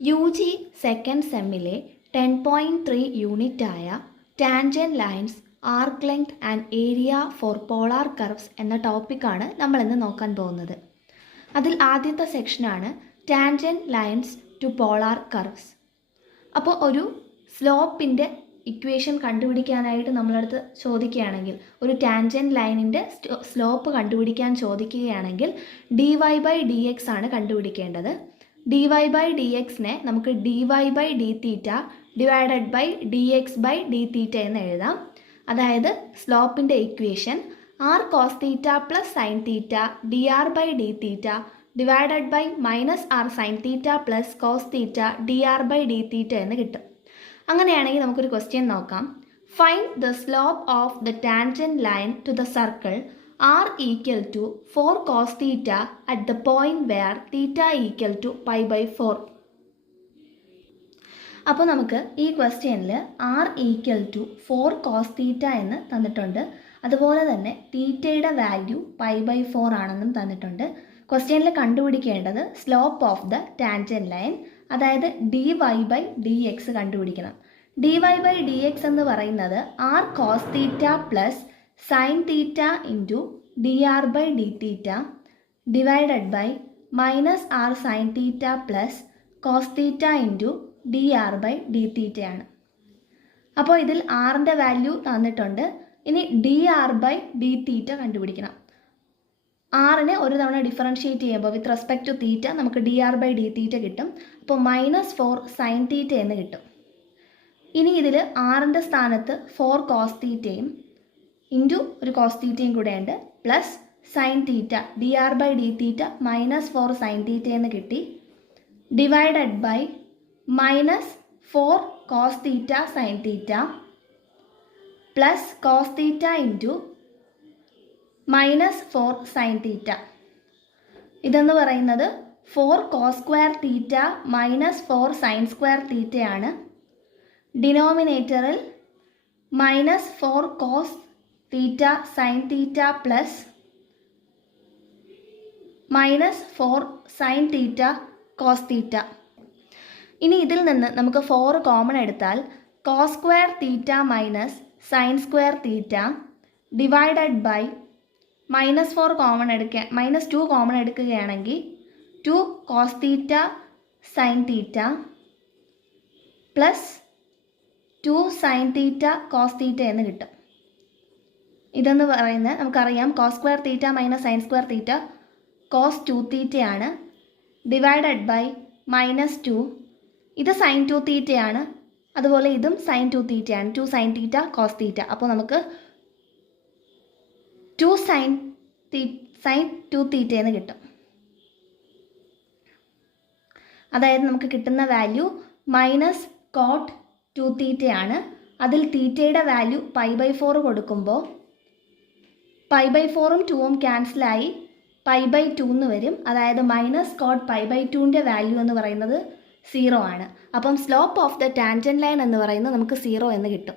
UG second സെമ്മിലെ 10.3 യൂണിറ്റായ tangent lines, arc length and area for polar curves എന്ന ടോപ്പിക്കാണ് നമ്മളിന്ന് നോക്കാൻ പോകുന്നത്. അതിൽ ആദ്യത്തെ സെക്ഷനാണ് tangent lines to polar curves. അപ്പോൾ ഒരു സ്ലോപ്പിൻ്റെ ഇക്വേഷൻ കണ്ടുപിടിക്കാനായിട്ട് നമ്മളടുത്ത് ചോദിക്കുകയാണെങ്കിൽ, ഒരു ടാൻജൻറ്റ് ലൈനിൻ്റെ സ്ലോപ്പ് കണ്ടുപിടിക്കാൻ ചോദിക്കുകയാണെങ്കിൽ dy/dx ആണ് കണ്ടുപിടിക്കേണ്ടത്. dy/dxനെ നമുക്ക് dy/d θ ഡിവൈഡഡ് ബൈ dx/d θ എന്ന് എഴുതാം. അതായത് സ്ലോപ്പിൻ്റെ equation r cos θ plus sine θ dr/d θ divided by -r sin θ plus cos θ dr/d θ എന്ന് കിട്ടും. അങ്ങനെയാണെങ്കിൽ നമുക്കൊരു ക്വസ്റ്റ്യൻ നോക്കാം. Find the slope of the tangent line to the circle r equal to 4 cos theta at the point where theta equal to pi/4. അപ്പോൾ നമുക്ക് ഈ ക്വസ്റ്റ്യനിൽ r equal to 4 cos theta എന്ന് തന്നിട്ടുണ്ട്. അതുപോലെ തന്നെ തീറ്റയുടെ വാല്യൂ pi/4 ആണെന്നും തന്നിട്ടുണ്ട്. ക്വസ്റ്റ്യനിൽ കണ്ടുപിടിക്കേണ്ടത് slope of the tangent line, അതായത് dy/dx കണ്ടുപിടിക്കണം. dy/dx എന്ന് പറയുന്നത് r cos theta plus sin theta into dr/d θ divided by -r sin theta plus cos theta into dr/d θ ആണ്. അപ്പോൾ ഇതിൽ ആറിൻ്റെ വാല്യൂ തന്നിട്ടുണ്ട്. ഇനി dr/d θ കണ്ടുപിടിക്കണം. ആറിനെ ഒരു തവണ ഡിഫറൻഷ്യേറ്റ് ചെയ്യുമ്പോൾ വിത്ത് റെസ്പെക്ട് ടു തീറ്റ നമുക്ക് dr/d θ കിട്ടും. അപ്പോൾ -4 sin θ എന്ന് കിട്ടും. ഇനി ഇതിൽ ആറിൻ്റെ സ്ഥാനത്ത് 4 cos θയും ഇൻറ്റു ഒരു കോസ് തീറ്റയും കൂടെ ഉണ്ട്, plus sine theta dr/d θ -4 sin θ എന്ന് കിട്ടി, divided by -4 cos θ sin θ plus cos theta into -4 sin θ. ഇതെന്ന് പറയുന്നത് 4 cos square theta -4 sin square തീറ്റയാണ്. ഡിനോമിനേറ്ററിൽ -4 cos theta sine theta plus -4 sine theta cos theta. ഇനി ഇതിൽ നിന്ന് നമുക്ക് 4 കോമൺ എടുത്താൽ cos square theta minus sine square theta divided by -4 common -2 common എടുക്കുകയാണെങ്കിൽ 2 cos theta sine theta plus 2 sine theta cos theta എന്ന് കിട്ടും. ഇതെന്ന് പറയുന്നത് നമുക്കറിയാം cos square theta minus sine square theta cos 2 തീറ്റയാണ്, ഡിവൈഡഡ് ബൈ -2. ഇത് sign 2 തീറ്റയാണ്, അതുപോലെ ഇതും സൈൻ 2 തീറ്റയാണ്, 2 സൈൻ തീറ്റ കോസ് തീറ്റ. അപ്പോൾ നമുക്ക് 2 സൈൻ 2 തീറ്റ എന്ന് കിട്ടും. അതായത് നമുക്ക് കിട്ടുന്ന വാല്യൂ -cot 2 തീറ്റയാണ്. അതിൽ തീറ്റയുടെ വാല്യൂ pi/4 കൊടുക്കുമ്പോൾ pi/4ഉം 2ഉം ക്യാൻസലായി pi/2 എന്ന് വരും. അതായത് -cot pi/2ൻ്റെ വാല്യൂ എന്ന് പറയുന്നത് 0 ആണ്. അപ്പം slope of the tangent line എന്ന് പറയുന്നത് നമുക്ക് 0 എന്ന് കിട്ടും.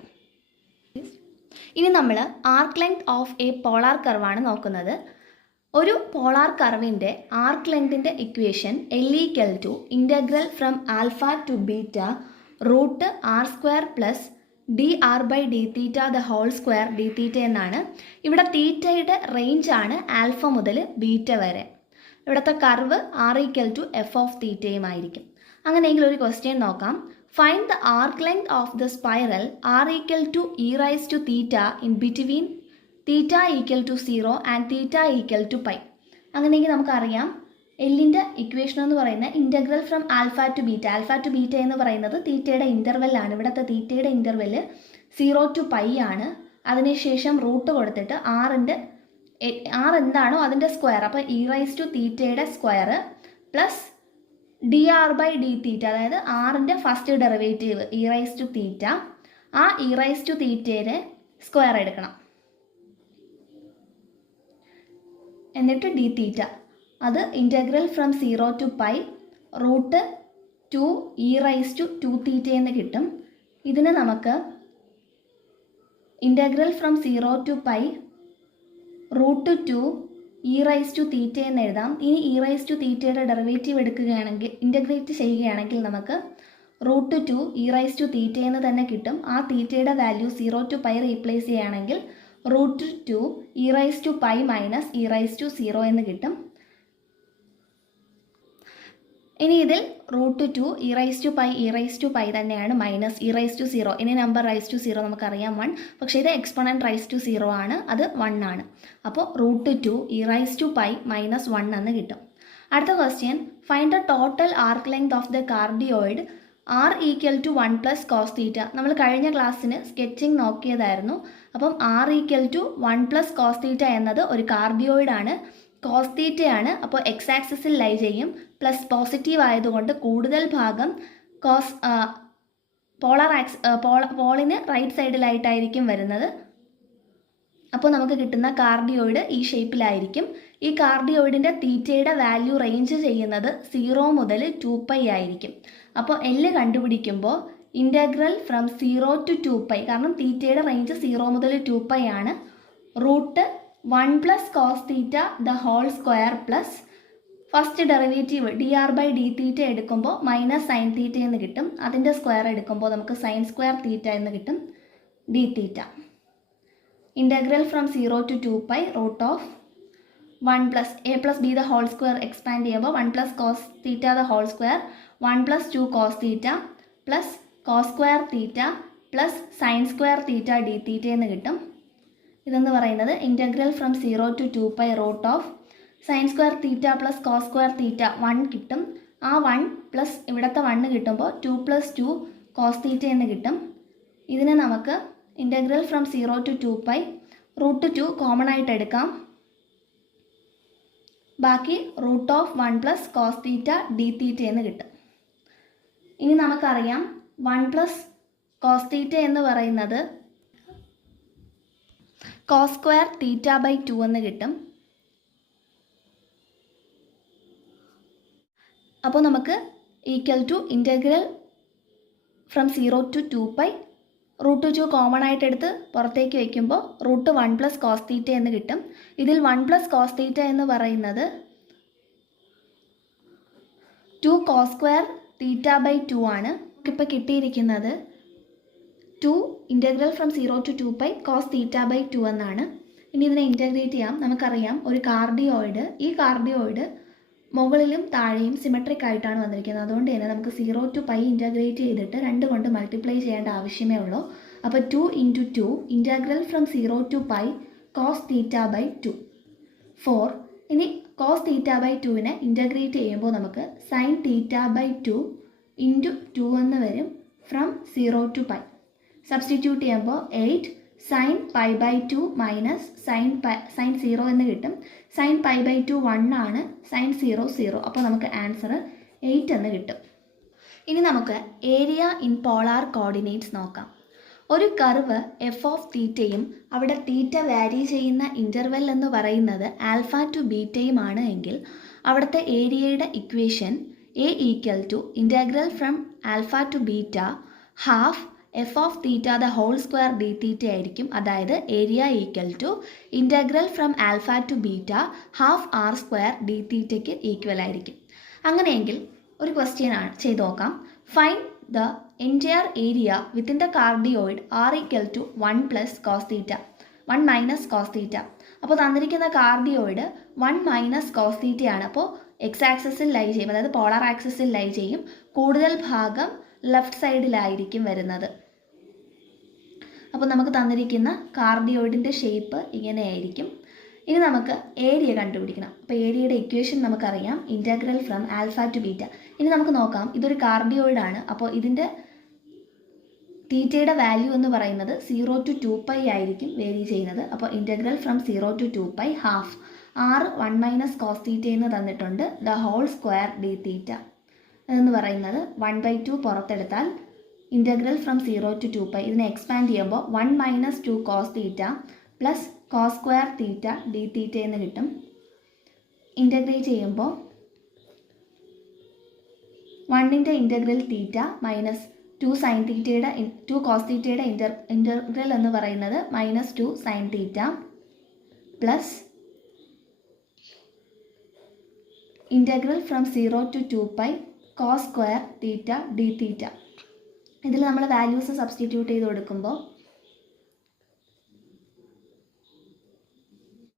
ഇനി നമ്മൾ arc length of a polar കർവാണ് നോക്കുന്നത്. ഒരു പോളാർ കർവിൻ്റെ ആർക്ക് ലെങ്തിൻ്റെ equation L = integral from alpha to beta √r² plus dr/d θ the whole square d θ എന്നാണ്. ഇവിടെ തീറ്റയുടെ റേഞ്ചാണ് ആൽഫ മുതൽ ബീറ്റ വരെ. ഇവിടുത്തെ കർവ് r = f ഓഫ് തീറ്റയുമായിരിക്കും. അങ്ങനെയെങ്കിൽ ഒരു ക്വസ്റ്റ്യൻ നോക്കാം. Find the arc length of the spiral r = e⁻θ in between θ = 0 and θ = π. അങ്ങനെയെങ്കിൽ നമുക്കറിയാം എല്ലിൻ്റെ ഇക്വേഷൻ എന്ന് പറയുന്നത് integral from alpha to beta എന്ന് പറയുന്നത് തീറ്റയുടെ ഇൻ്റർവെല്ലാണ്. ഇവിടുത്തെ തീറ്റയുടെ ഇൻ്റർവെല് 0 to π ആണ്. അതിനുശേഷം റൂട്ട് കൊടുത്തിട്ട് r എന്താണോ അതിൻ്റെ സ്ക്വയർ, അപ്പോൾ e⁻θയുടെ സ്ക്വയർ പ്ലസ് dr/d θ, അതായത് ആറിൻ്റെ ഫസ്റ്റ് ഡെറിവേറ്റീവ് e⁻θ, ആ e⁻θയുടെ സ്ക്വയർ എടുക്കണം, എന്നിട്ട് d θ. അത് ഇൻ്റഗ്രൽ ഫ്രം 0 to π √2 e⁻2θ എന്ന് കിട്ടും. ഇതിന് നമുക്ക് integral from 0 to π √2 e raise to theta എന്ന് എഴുതാം. ഇനി ഇ റൈസ് ടു തീറ്റയുടെ ഡെറിവേറ്റീവ് എടുക്കുകയാണെങ്കിൽ, ഇൻ്റഗ്രേറ്റ് ചെയ്യുകയാണെങ്കിൽ നമുക്ക് √2 ഇ റൈസ് ടു തീറ്റ എന്ന് തന്നെ കിട്ടും. ആ തീറ്റയുടെ വാല്യൂ 0 to π റീപ്ലേസ് ചെയ്യുകയാണെങ്കിൽ √2 e raise to π minus e raise to 0 എന്ന് കിട്ടും. ഇനി ഇതിൽ √2 ഇ റൈസ് ടു π തന്നെയാണ് മൈനസ് ഇ റൈസ് ടു 0. ഇനി നമ്പർ റൈസ് ടു 0 നമുക്കറിയാം 1, പക്ഷേ ഇത് എക്സ്പോണൻറ്റ് റൈസ് ടു 0 ആണ്, അത് 1 ആണ്. അപ്പോൾ √2 ഇ റൈസ് ടു π മൈനസ് 1 എന്ന് കിട്ടും. അടുത്ത question, find the total arc length of the cardioid R equal to 1 plus cos theta. നമ്മൾ കഴിഞ്ഞ ക്ലാസ്സിന് സ്കെച്ചിങ് നോക്കിയതായിരുന്നു. അപ്പം R equal to 1 plus cos theta എന്നത് ഒരു കാർഡിയോയിഡാണ്, കോസ് തീറ്റയാണ്. അപ്പോൾ എക്സ് ആക്സിസിൽ ലൈ ചെയ്യും. പ്ലസ് പോസിറ്റീവ് ആയതുകൊണ്ട് കൂടുതൽ ഭാഗം കോസ് പോളിന് റൈറ്റ് സൈഡിലായിട്ടായിരിക്കും വരുന്നത്. അപ്പോൾ നമുക്ക് കിട്ടുന്ന കാർഡിയോയിഡ് ഈ ഷേപ്പിലായിരിക്കും. ഈ കാർഡിയോയിഡിൻ്റെ തീറ്റയുടെ വാല്യൂ റേഞ്ച് ചെയ്യുന്നത് 0 മുതൽ 2π ആയിരിക്കും. അപ്പോൾ L കണ്ടുപിടിക്കുമ്പോൾ ഇൻ്റഗ്രൽ ഫ്രം 0 to 2π, കാരണം തീറ്റയുടെ റേഞ്ച് 0 മുതൽ 2π ആണ്, √1 plus cos theta the whole square plus first derivative dr/d theta എടുക്കുമ്പോൾ മൈനസ് സൈൻ തീറ്റ എന്ന് കിട്ടും. അതിൻ്റെ സ്ക്വയർ എടുക്കുമ്പോൾ നമുക്ക് സൈൻ സ്ക്വയർ തീറ്റ എന്ന് കിട്ടും, d theta. Integral from 0 to 2π √1 plus a plus b the whole square expand ചെയ്യുമ്പോൾ 1 plus cos theta the whole square 1 plus 2 cos theta plus cos square theta plus sine square theta d theta എന്ന് കിട്ടും. ഇതെന്ന് പറയുന്നത് integral from 0 to 2π sine square theta plus cos square theta 1 കിട്ടും. ആ 1 plus ഇവിടുത്തെ 1 കിട്ടുമ്പോൾ 2 plus 2 cos theta എന്ന് കിട്ടും. ഇതിനെ നമുക്ക് ഇൻ്റഗ്രൽ ഫ്രം 0 to 2π √2 കോമൺ ആയിട്ട് എടുക്കാം. ബാക്കി √1 പ്ലസ് കോസ് തീറ്റ d തീറ്റ എന്ന് കിട്ടും. ഇനി നമുക്കറിയാം 1 പ്ലസ് കോസ് തീറ്റ എന്ന് പറയുന്നത് കോസ് സ്ക്വയർ തീറ്റ/2 എന്ന് കിട്ടും. അപ്പോൾ നമുക്ക് equal to integral from 0 to 2π √2 common ആയിട്ട് എടുത്ത് പുറത്തേക്ക് വയ്ക്കുമ്പോൾ √1 പ്ലസ് കോസ് തീറ്റ എന്ന് കിട്ടും. ഇതിൽ 1 പ്ലസ് കോസ് തീറ്റ എന്ന് പറയുന്നത് 2 കോസ് സ്ക്വയർ തീറ്റ/2 ആണ്. ഇപ്പോൾ കിട്ടിയിരിക്കുന്നത് 2 ഇൻ്റഗ്രൽ ഫ്രം 0 to 2π കോസ് തീറ്റ/2 എന്നാണ്. ഇനി ഇതിനെ ഇൻ്റഗ്രേറ്റ് ചെയ്യാം. നമുക്കറിയാം ഒരു കാർഡിയോയിഡ്, ഈ കാർഡിയോയിഡ് മുകളിലും താഴെയും സിമെട്രിക് ആയിട്ടാണ് വന്നിരിക്കുന്നത്. അതുകൊണ്ട് തന്നെ നമുക്ക് 0 to π ഇൻ്റഗ്രേറ്റ് ചെയ്തിട്ട് 2 കൊണ്ട് മൾട്ടിപ്ലൈ ചെയ്യേണ്ട ആവശ്യമേ ഉള്ളൂ. അപ്പോൾ 2 × 2 ഇൻ്റഗ്രൽ ഫ്രം 0 to π കോസ് തീറ്റ/2 4. ഇനി കോസ് തീറ്റ/2നെ ഇൻ്റഗ്രേറ്റ് ചെയ്യുമ്പോൾ നമുക്ക് സൈൻ തീറ്റ/2 × 2 എന്ന് വരും ഫ്രം 0 to π. സബ്സ്റ്റിറ്റ്യൂട്ട് ചെയ്യുമ്പോൾ 8 സൈൻ π/2 മൈനസ് സൈൻ 0 എന്ന് കിട്ടും. സൈൻ π/2 1 ആണ്, സൈൻ 0 0. അപ്പോൾ നമുക്ക് ആൻസർ 8 എന്ന് കിട്ടും. ഇനി നമുക്ക് ഏരിയ ഇൻ പോളാർ കോർഡിനേറ്റ്സ് നോക്കാം. ഒരു കർവ് എഫ് ഓഫ് തീറ്റയും അവിടെ തീറ്റ വാരി ചെയ്യുന്ന ഇൻ്റർവെൽ എന്ന് പറയുന്നത് ആൽഫ ടു ബീറ്റയുമാണ് എങ്കിൽ അവിടുത്തെ ഏരിയയുടെ equation A equal to integral from alpha to beta half F of theta the whole square d theta ആയിരിക്കും. അതായത് area equal to integral from alpha to beta half r square d തീറ്റയ്ക്ക് equal ആയിരിക്കും. അങ്ങനെയെങ്കിൽ ഒരു question ആണ് ചെയ്ത് നോക്കാം. Find the entire area within the cardioid r equal to 1 plus cos theta 1 minus cos theta. അപ്പോൾ തന്നിരിക്കുന്ന കാർഡിയോയിഡ് 1 മൈനസ് കോസ് തീറ്റയാണ്. അപ്പോൾ എക്സ് ആക്സിസിൽ ലൈ ചെയ്യും, അതായത് പോളാർ ആക്സിസിൽ ലൈ ചെയ്യും. കൂടുതൽ ഭാഗം ലെഫ്റ്റ് സൈഡിലായിരിക്കും വരുന്നത്. അപ്പോൾ നമുക്ക് തന്നിരിക്കുന്ന കാർഡിയോയിഡിൻ്റെ ഷേപ്പ് ഇങ്ങനെയായിരിക്കും. ഇനി നമുക്ക് ഏരിയ കണ്ടുപിടിക്കണം. അപ്പോൾ ഏരിയയുടെ ഇക്വേഷൻ നമുക്കറിയാം, integral from alpha to beta. ഇനി നമുക്ക് നോക്കാം, ഇതൊരു കാർഡിയോയിഡാണ്. അപ്പോൾ ഇതിൻ്റെ തീറ്റയുടെ വാല്യൂ എന്ന് പറയുന്നത് 0 to 2π ആയിരിക്കും വേരി ചെയ്യുന്നത്. അപ്പോൾ integral from 0 to 2π half r 1 minus cos theta എന്ന് തന്നിട്ടുണ്ട് the whole square d theta എന്ന് പറയുന്നത് 1/2 പുറത്തെടുത്താൽ ഇൻ്റഗ്രൽ ഫ്രം 0 to 2π ഇതിനെ എക്സ്പാൻഡ് ചെയ്യുമ്പോൾ 1 minus 2 cos theta plus cos square theta d theta എന്ന് കിട്ടും. ഇൻ്റഗ്രേറ്റ് ചെയ്യുമ്പോൾ 1ൻ്റെ ഇൻ്റഗ്രൽ തീറ്റ മൈനസ് 2 സൈൻ തീറ്റയുടെ 2 കോസ് തീറ്റയുടെ ഇൻ്റഗ്രൽ എന്ന് പറയുന്നത് -2 sine theta plus integral from 0 to 2π cos square theta D theta. ഇതിൽ നമ്മൾ വാല്യൂസ് സബ്സ്റ്റിറ്റ്യൂട്ട് ചെയ്ത് കൊടുക്കുമ്പോൾ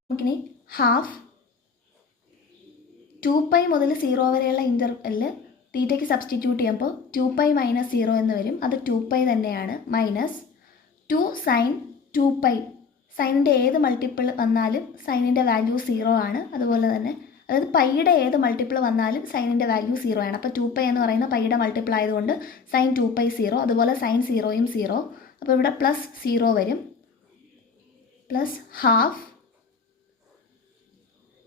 നമുക്കിനി ഹാഫ് 2π മുതൽ 0 വരെയുള്ള ഇൻ്റർവെല്ലിൽ തീറ്റയ്ക്ക് സബ്സ്റ്റിറ്റ്യൂട്ട് ചെയ്യുമ്പോൾ 2π - 0 എന്ന് വരും. അത് 2π തന്നെയാണ്. Minus 2 sin 2π. സൈനിൻ്റെ ഏത് മൾട്ടിപ്പിൾ വന്നാലും സൈനിൻ്റെ വാല്യൂ 0 ആണ്. അതുപോലെ തന്നെ അതായത് പൈയുടെ ഏത് മൾട്ടിപ്പിൾ വന്നാലും സൈനിൻ്റെ വാല്യൂ 0 ആണ്. അപ്പോൾ 2π എന്ന് പറയുന്ന പൈയുടെ മൾട്ടിപ്പിൾ ആയതുകൊണ്ട് sin 2π 0. അതുപോലെ sin 0യും 0. അപ്പോൾ ഇവിടെ പ്ലസ് 0 വരും. പ്ലസ് ഹാഫ്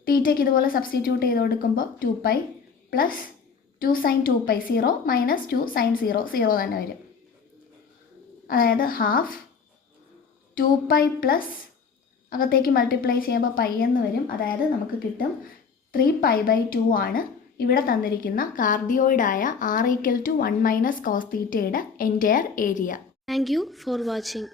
തീറ്റയ്ക്ക് ഇതുപോലെ സബ്സ്റ്റിറ്റ്യൂട്ട് ചെയ്ത് കൊടുക്കുമ്പോൾ 2π പ്ലസ് 2 sin 2π 0 മൈനസ് 2 sin 0 0 തന്നെ വരും. അതായത് ഹാഫ് 2π പ്ലസ് അകത്തേക്ക് മൾട്ടിപ്ലൈ ചെയ്യുമ്പോൾ പൈ എന്ന് വരും. അതായത് നമുക്ക് കിട്ടും 3π/2 ആണ് ഇവിടെ തന്നിരിക്കുന്ന കാർഡിയോയിഡായ r = 1 - cos തീറ്റയുടെ entire area. Thank you for watching.